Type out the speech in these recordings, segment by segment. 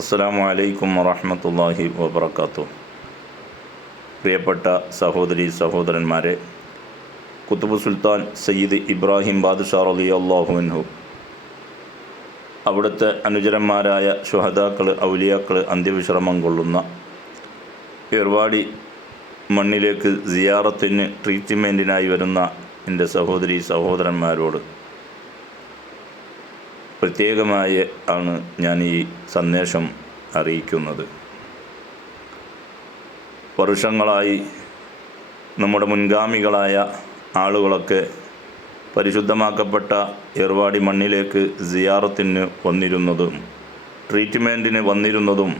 അസ്സലാമു അലൈക്കും വറഹ്മത്തുള്ളാഹി വബറകാതുഹു. പ്രിയപ്പെട്ട സഹോദരി സഹോദരന്മാരെ, കുത്തുബ് സുൽത്താൻ സയ്യിദ് ഇബ്രാഹിം ബാദുഷാ റളിയല്ലാഹു അൻഹു അവിടുത്തെ അനുചരന്മാരായ ശുഹദാക്കൾ, ഔലിയാക്കൾ അന്ത്യവിശ്രമം കൊള്ളുന്ന ഏർവാടി മണ്ണിലേക്ക് സിയാറത്തിന് ട്രീറ്റ്മെൻറ്റിനായി വരുന്ന എൻ്റെ സഹോദരി സഹോദരന്മാരോട് പ്രത്യേകമായി ആണ് ഞാൻ ഈ സന്ദേശം അറിയിക്കുന്നത്. വർഷങ്ങളായി നമ്മുടെ മുൻഗാമികളായ ആളുകളൊക്കെ പരിശുദ്ധമാക്കപ്പെട്ട ഏർവാടി മണ്ണിലേക്ക് സിയാറത്തിന് വന്നിരുന്നതും ട്രീറ്റ്മെൻറ്റിന് വന്നിരുന്നതും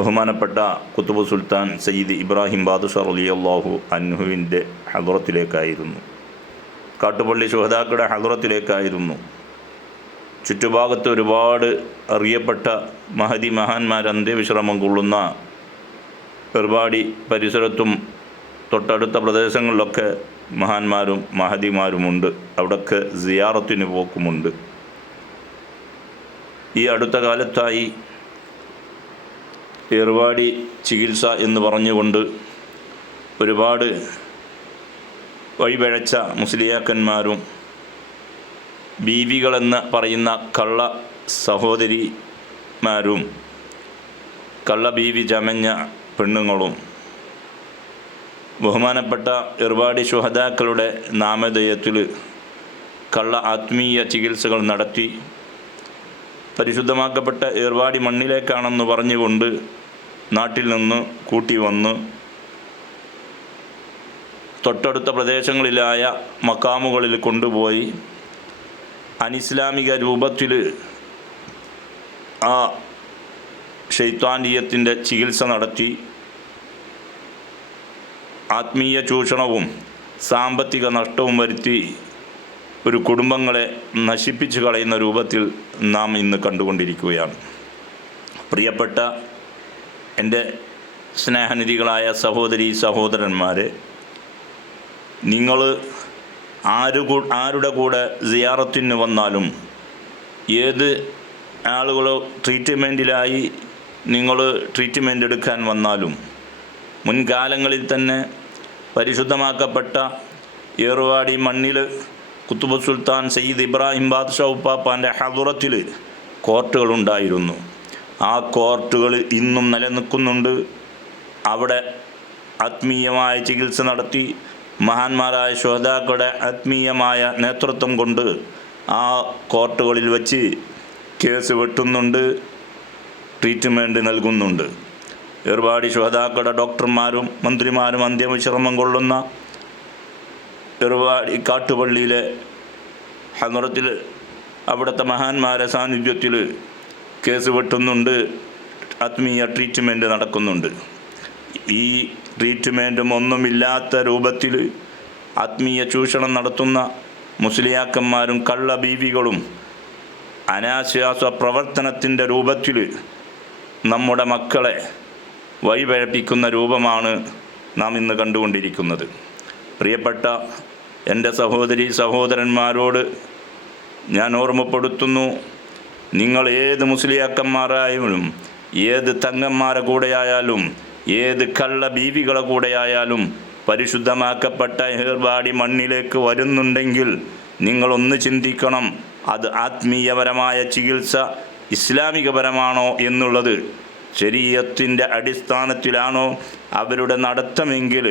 ബഹുമാനപ്പെട്ട കുത്തുബ് സുൽത്താൻ സയ്യിദ് ഇബ്രാഹിം ബാദുഷാ റളിയല്ലാഹു അൻഹുവിൻ്റെ ഹദ്റത്തിലേക്കായിരുന്നു. കാട്ടുപള്ളി ശുഹദാക്കളുടെ ഹദ്റത്തിലേക്കായിരുന്നു. ചുറ്റുഭാഗത്ത് ഒരുപാട് അറിയപ്പെട്ട മഹദി മഹാന്മാർ അന്ത്യവിശ്രമം കൊള്ളുന്ന ഏർവാടി പരിസരത്തും തൊട്ടടുത്ത പ്രദേശങ്ങളിലൊക്കെ മഹാന്മാരും മഹദിമാരുമുണ്ട്. അവിടൊക്കെ സിയാറത്തിന് പോക്കുമുണ്ട്. ഈ അടുത്ത കാലത്തായി ഏർവാടി ചികിത്സ എന്ന് പറഞ്ഞുകൊണ്ട് ഒരുപാട് വഴിപഴച്ച മുസ്ലിയാക്കന്മാരും ബീവികളെന്ന് പറയുന്ന കള്ള സഹോദരിമാരും കള്ള ബീവി ചമഞ്ഞ പെണ്ണുങ്ങളും ബഹുമാനപ്പെട്ട ഏർവാടി ശുഹദാക്കളുടെ നാമധേയത്തിൽ കള്ള ആത്മീയ ചികിത്സകൾ നടത്തി പരിശുദ്ധമാക്കപ്പെട്ട ഏർവാടി മണ്ണിലേക്കാണെന്ന് പറഞ്ഞുകൊണ്ട് നാട്ടിൽ നിന്ന് കൂട്ടി വന്ന് തൊട്ടടുത്ത പ്രദേശങ്ങളിലായ മക്കാമുകളിൽ കൊണ്ടുപോയി അനിസ്ലാമിക രൂപത്തിൽ ആ ശൈത്വാനീയത്തിൻ്റെ ചികിത്സ നടത്തി ആത്മീയ ചൂഷണവും സാമ്പത്തിക നഷ്ടവും വരുത്തി ഒരു കുടുംബങ്ങളെ നശിപ്പിച്ചു കളയുന്ന രൂപത്തിൽ നാം ഇന്ന് കണ്ടുകൊണ്ടിരിക്കുകയാണ്. പ്രിയപ്പെട്ട എൻ്റെ സ്നേഹനിധികളായ സഹോദരി സഹോദരന്മാരെ, നിങ്ങൾ ആരുടെ കൂടെ സിയാറത്തിന് വന്നാലും ഏത് ആളുകൾ ട്രീറ്റ്മെൻറ്റിലായി നിങ്ങൾ ട്രീറ്റ്മെൻ്റ് എടുക്കാൻ വന്നാലും മുൻകാലങ്ങളിൽ തന്നെ പരിശുദ്ധമാക്കപ്പെട്ട ഏർവാടി മണ്ണിൽ കുത്തുബ് സുൽത്താൻ സയ്യിദ് ഇബ്രാഹിം ബാദുഷാ ഉപ്പാപ്പാൻ്റെ ഹദ്റത്തിൽ കോർട്ടുകളുണ്ടായിരുന്നു. ആ കോർട്ടുകൾ ഇന്നും നിലനിൽക്കുന്നുണ്ട്. അവിടെ ആത്മീയമായ ചികിത്സ നടത്തി മഹാന്മാരായ ശുഹദാക്കളുടെ ആത്മീയമായ നേതൃത്വം കൊണ്ട് ആ കോർട്ടുകളിൽ വച്ച് കേസ് വെട്ടുന്നുണ്ട്, ട്രീറ്റ്മെൻറ്റ് നൽകുന്നുണ്ട്. ഏർവാടി ശുഹദാക്കളുടെ ഡോക്ടർമാരും മന്ത്രിമാരും അന്ത്യവിശ്രമം കൊള്ളുന്ന ഏർവാടി കാട്ടുപള്ളിയിലെ ഹദ്റത്തിൽ അവിടുത്തെ മഹാന്മാരെ സാന്നിധ്യത്തിൽ കേസ് വെട്ടുന്നുണ്ട്, ആത്മീയ ട്രീറ്റ്മെൻറ്റ് നടക്കുന്നുണ്ട്. ഈ ട്രീറ്റ്മെൻറ്റും ഒന്നുമില്ലാത്ത രൂപത്തിൽ ആത്മീയ ചൂഷണം നടത്തുന്ന മുസ്ലിയാക്കന്മാരും കള്ള ബീവികളും അനാശ്വാസ പ്രവർത്തനത്തിൻ്റെ രൂപത്തിൽ നമ്മുടെ മക്കളെ വഴിപഴപ്പിക്കുന്ന രൂപമാണ് നാം ഇന്ന് കണ്ടുകൊണ്ടിരിക്കുന്നത്. പ്രിയപ്പെട്ട എൻ്റെ സഹോദരി സഹോദരന്മാരോട് ഞാൻ ഓർമ്മപ്പെടുത്തുന്നു, നിങ്ങൾ ഏത് മുസ്ലിയാക്കന്മാരായാലും ഏത് തങ്ങന്മാരെ കൂടെയായാലും ഏത് കള്ള ബീവികളെ കൂടെയായാലും പരിശുദ്ധമാക്കപ്പെട്ട ഏർവാടി മണ്ണിലേക്ക് വരുന്നുണ്ടെങ്കിൽ നിങ്ങളൊന്ന് ചിന്തിക്കണം, അത് ആത്മീയപരമായ ചികിത്സ ഇസ്ലാമികപരമാണോ എന്നുള്ളത്. ശരീഅത്തിൻ്റെ അടിസ്ഥാനത്തിലാണോ അവരുടെ നടത്തമെങ്കിൽ,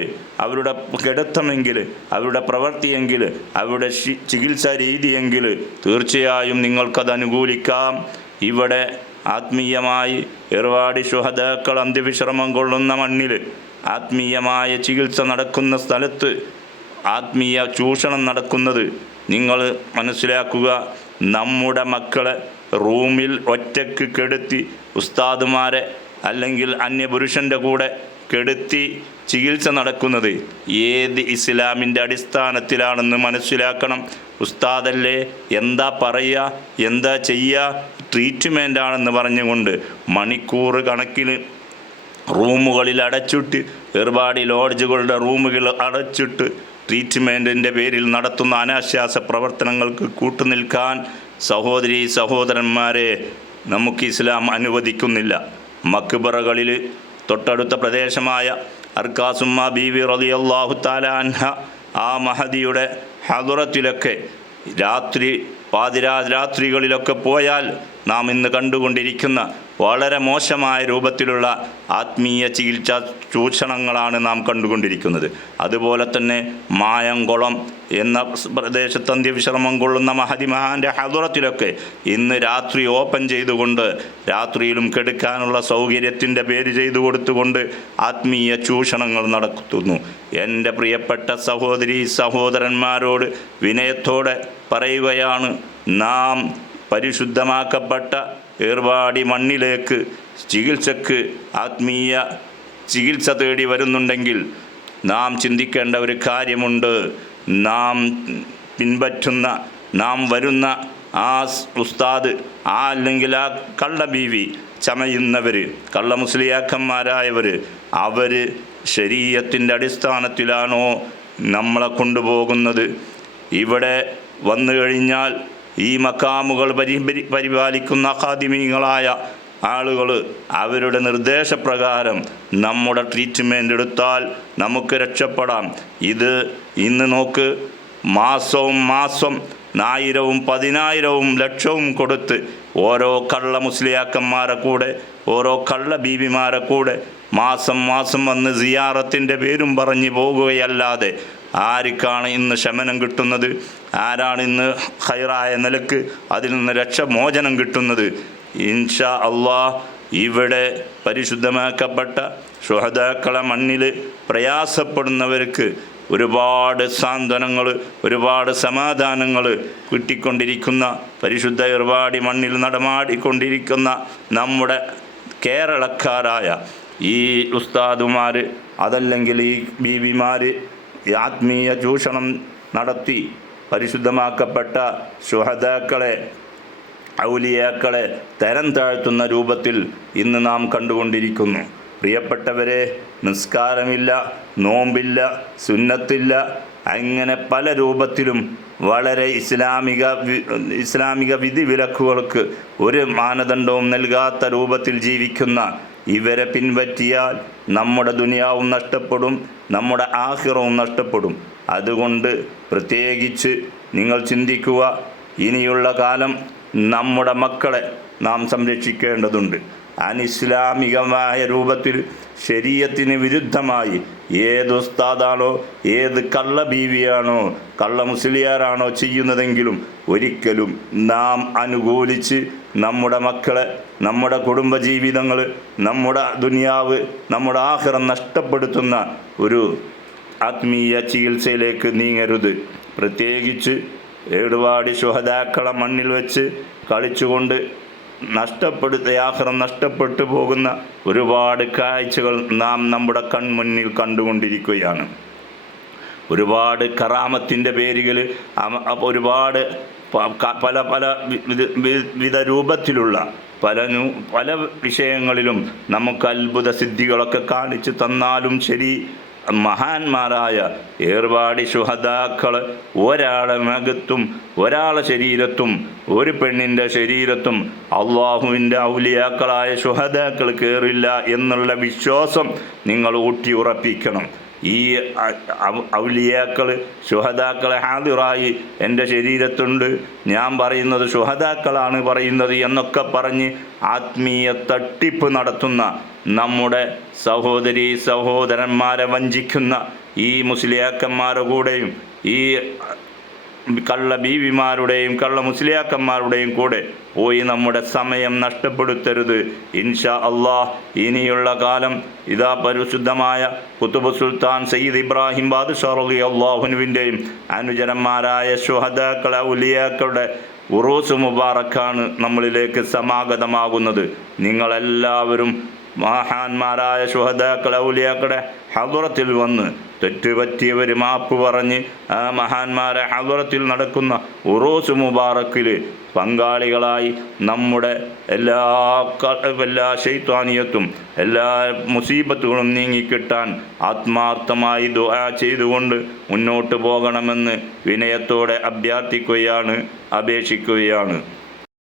അവരുടെ കിടത്തമെങ്കിൽ, അവരുടെ പ്രവൃത്തിയെങ്കിൽ, അവരുടെ ചികിത്സാ രീതിയെങ്കിൽ തീർച്ചയായും നിങ്ങൾക്കത് അനുകൂലിക്കാം. ഇവിടെ ആത്മീയമായി ഏർവാടി ശുഹദാക്കൾ അന്ത്യവിശ്രമം കൊള്ളുന്ന മണ്ണിൽ ആത്മീയമായ ചികിത്സ നടക്കുന്ന സ്ഥലത്ത് ആത്മീയ ചൂഷണം നടക്കുന്നത് നിങ്ങൾ മനസ്സിലാക്കുക. നമ്മുടെ മക്കളെ റൂമിൽ ഒറ്റയ്ക്ക് കെടുത്തി ഉസ്താദുമാരെ അല്ലെങ്കിൽ അന്യപുരുഷൻ്റെ കൂടെ കെടുത്തി ചികിത്സ നടക്കുന്നത് ഏത് ഇസ്ലാമിൻ്റെ അടിസ്ഥാനത്തിലാണെന്ന് മനസ്സിലാക്കണം. ഉസ്താദല്ലേ, എന്താ പറയുക, എന്താ ചെയ്യുക, ട്രീറ്റ്മെൻറ്റാണെന്ന് പറഞ്ഞുകൊണ്ട് മണിക്കൂർ കണക്കിന് റൂമുകളിൽ അടച്ചിട്ട്, ഏർവാടി ലോഡ്ജുകളുടെ റൂമുകൾ അടച്ചിട്ട് ട്രീറ്റ്മെൻറ്റിൻ്റെ പേരിൽ നടത്തുന്ന അനാശ്വാസ പ്രവർത്തനങ്ങൾക്ക് കൂട്ടുനിൽക്കാൻ സഹോദരി സഹോദരന്മാരെ നമുക്ക് ഇസ്ലാം അനുവദിക്കുന്നില്ല. മക്ബറകളിൽ തൊട്ടടുത്ത പ്രദേശമായ അർക്കാസുമ്മ ബീവി റളിയല്ലാഹു തആല അൻഹ ആ മഹദിയുടെ ഹദറത്തിലൊക്കെ പാതിരാത്രികളിലൊക്കെ പോയാൽ നാം ഇന്ന് കണ്ടുകൊണ്ടിരിക്കുന്ന വളരെ മോശമായ രൂപത്തിലുള്ള ആത്മീയ ചികിത്സാ ചൂഷണങ്ങളാണ് നാം കണ്ടുകൊണ്ടിരിക്കുന്നത്. അതുപോലെ തന്നെ മായംകുളം എന്ന പ്രദേശത്ത് അന്ത്യവിശ്രമം കൊള്ളുന്ന മഹദി മഹാൻ്റെ ഹദറത്തിലൊക്കെ ഇന്ന് രാത്രി ഓപ്പൺ ചെയ്തുകൊണ്ട് രാത്രിയിലും കെടുക്കാനുള്ള സൗകര്യത്തിൻ്റെ പേര് ചെയ്തു കൊടുത്തുകൊണ്ട് ആത്മീയ ചൂഷണങ്ങൾ നടത്തുന്നു. എൻ്റെ പ്രിയപ്പെട്ട സഹോദരീ സഹോദരന്മാരോട് വിനയത്തോടെ പറയുകയാണ്, നാം പരിശുദ്ധമാക്കപ്പെട്ട ഏർവാടി മണ്ണിലേക്ക് ചികിത്സക്ക് ആത്മീയ ചികിത്സ തേടി വരുന്നുണ്ടെങ്കിൽ നാം ചിന്തിക്കേണ്ട ഒരു കാര്യമുണ്ട്. നാം പിൻപറ്റുന്ന നാം വരുന്ന ആ ഉസ്താദ് അല്ലെങ്കിൽ ആ കള്ള ബീവി ചമയുന്നവർ, കള്ള മുസ്ലിയാക്കന്മാരായവർ, അവർ ശരീഅത്തിൻ്റെ അടിസ്ഥാനത്തിലാണോ നമ്മളെ കൊണ്ടുപോകുന്നത്? ഇവിടെ വന്നു കഴിഞ്ഞാൽ ഈ മക്കാമുകൾ പരിപാലിക്കുന്ന ഖാദിമീങ്ങളായ ആളുകൾ അവരുടെ നിർദ്ദേശപ്രകാരം നമ്മുടെ ട്രീറ്റ്മെൻ്റ് എടുത്താൽ നമുക്ക് രക്ഷപ്പെടാം. ഇത് ഇന്ന് നോക്ക്, മാസം 1000-വും 10,000-വും ലക്ഷവും കൊടുത്ത് ഓരോ കള്ള മുസ്ലിയാക്കന്മാരെ കൂടെ, ഓരോ കള്ള ബീവിമാരെ കൂടെ മാസം വന്ന് സിയാറത്തിൻ്റെ പേരും പറഞ്ഞ് പോകുകയല്ലാതെ ആർക്കാണ് ഇന്ന് ശമനം കിട്ടുന്നത്? ആരാണ് ഇന്ന് ഖൈറായ നിലക്ക് അതിൽ നിന്ന് രക്ഷമോചനം കിട്ടുന്നത്? ഇൻഷാ അല്ലാഹ് ഇവിടെ പരിശുദ്ധമാക്കപ്പെട്ട ശുഹദാക്കളെ മണ്ണിൽ പ്രയാസപ്പെടുന്നവർക്ക് ഒരുപാട് സാന്ത്വനങ്ങൾ, ഒരുപാട് സമാധാനങ്ങൾ കിട്ടിക്കൊണ്ടിരിക്കുന്ന, പരിശുദ്ധ ഏർവാടി മണ്ണിൽ നടമാടിക്കൊണ്ടിരിക്കുന്ന നമ്മുടെ കേരളക്കാരായ ഈ ഉസ്താദുമാർ, അതല്ലെങ്കിൽ ഈ ബീവിമാർ ആത്മീയ ചൂഷണം നടത്തി പരിശുദ്ധമാക്കപ്പെട്ട ശുഹദാക്കളെ, ഔലിയാക്കളെ തരം താഴ്ത്തുന്ന രൂപത്തിൽ ഇന്ന് നാം കണ്ടുകൊണ്ടിരിക്കുന്നു. പ്രിയപ്പെട്ടവരെ, നിസ്കാരമില്ല, നോമ്പില്ല, സുന്നത്തില്ല, അങ്ങനെ പല രൂപത്തിലും വളരെ ഇസ്ലാമിക വിധിവിലക്കുകൾക്ക് ഒരു മാനദണ്ഡവും നൽകാത്ത രൂപത്തിൽ ജീവിക്കുന്ന ഇവരെ പിൻപറ്റിയാൽ നമ്മുടെ ദുനിയാവും നഷ്ടപ്പെടും, നമ്മുടെ ആഖിറവും നഷ്ടപ്പെടും. അതുകൊണ്ട് പ്രത്യേകിച്ച് നിങ്ങൾ ചിന്തിക്കുക, ഇനിയുള്ള കാലം നമ്മുടെ മക്കളെ നാം സംരക്ഷിക്കേണ്ടതുണ്ട്. അനിസ്ലാമികമായ രൂപത്തിൽ ശരീഅത്തിന് വിരുദ്ധമായി ഏത് ഉസ്താദാണോ, ഏത് കള്ള ബീവിയാണോ, കള്ള മുസ്ലിയാരാണോ ചെയ്യുന്നതെങ്കിലും ഒരിക്കലും നാം അനുകൂലിച്ച് നമ്മുടെ മക്കളെ, നമ്മുടെ കുടുംബജീവിതങ്ങൾ, നമ്മുടെ ദുനിയാവ്, നമ്മുടെ ആഖിറം നഷ്ടപ്പെടുത്തുന്ന ഒരു ആത്മീയ ചികിത്സയിലേക്ക് നീങ്ങരുത്. പ്രത്യേകിച്ച് ഏർവാടി ശുഹദാക്കളെ മണ്ണിൽ വെച്ച് കളിച്ചുകൊണ്ട് ആഖിറം നഷ്ടപ്പെട്ടു പോകുന്ന ഒരുപാട് കാഴ്ചകൾ നാം നമ്മുടെ കൺമുന്നിൽ കണ്ടുകൊണ്ടിരിക്കുകയാണ്. ഒരുപാട് കറാമത്തിൻ്റെ പേരുകൾ, ഒരുപാട് പല വിധ രൂപത്തിലുള്ള പല വിഷയങ്ങളിലും നമുക്ക് അത്ഭുത സിദ്ധികളൊക്കെ കാണിച്ചു തന്നാലും ശരി, മഹാന്മാരായ ഏർവാടി ശുഹദാക്കൾ ഒരാളെ മകത്തും ഒരാളെ ശരീരത്തും ഒരു പെണ്ണിൻ്റെ ശരീരത്തും അള്ളാഹുവിൻ്റെ ഔലിയാക്കളായ ശുഹദാക്കൾ കയറില്ല എന്നുള്ള വിശ്വാസം നിങ്ങൾ ഊട്ടി ഉറപ്പിക്കണം. ഈ ഔലിയാക്കൾ ശുഹദാക്കളെ ഹാദിറായി എൻ്റെ ശരീരത്തുണ്ട്, ഞാൻ പറയുന്നത് ശുഹദാക്കളാണ് പറയുന്നത് എന്നൊക്കെ പറഞ്ഞ് ആത്മീയ തട്ടിപ്പ് നടത്തുന്ന നമ്മുടെ സഹോദരീ സഹോദരന്മാരെ വഞ്ചിക്കുന്ന ഈ മുസ്ലിയാക്കന്മാരുടെ കൂടെയും ഈ കള്ള ബീവിമാരുടെയും കള്ള മുസ്ലിയാക്കന്മാരുടെയും കൂടെ പോയി നമ്മുടെ സമയം നഷ്ടപ്പെടുത്തരുത്. ഇൻഷാ അള്ളാഹ് ഇനിയുള്ള കാലം ഇതാ പരിശുദ്ധമായ ഖുതുബ് സുൽത്താൻ സയ്യിദ് ഇബ്രാഹിം ബാദ്ഷാ റളിയല്ലാഹു അൻഹുവിൻ്റെയും അനുചരന്മാരായ ശുഹദാക്കളെ ഔലിയാക്കളുടെ ഉറൂസ് മുബാറക്കാണ് നമ്മളിലേക്ക് സമാഗതമാകുന്നത്. നിങ്ങളെല്ലാവരും മഹാന്മാരായ ശുഹദാക്കളെ ഔലിയാക്കളുടെ ഹദറത്തിൽ വന്ന് തെറ്റുപറ്റിയവർ മാപ്പ് പറഞ്ഞ് ആ മഹാന്മാരെ ഹദറത്തിൽ നടക്കുന്ന ഉറൂസ് മുബാറക്കിൽ പങ്കാളികളായി നമ്മുടെ എല്ലാ ശൈത്വാനിയത്തും എല്ലാ മുസീബത്തുകളും നീങ്ങിക്കിട്ടാൻ ആത്മാർത്ഥമായി ദുആ ചെയ്തുകൊണ്ട് മുന്നോട്ട് പോകണമെന്ന് വിനയത്തോടെ അഭ്യർത്ഥിക്കുകയാണ്, അപേക്ഷിക്കുകയാണ്.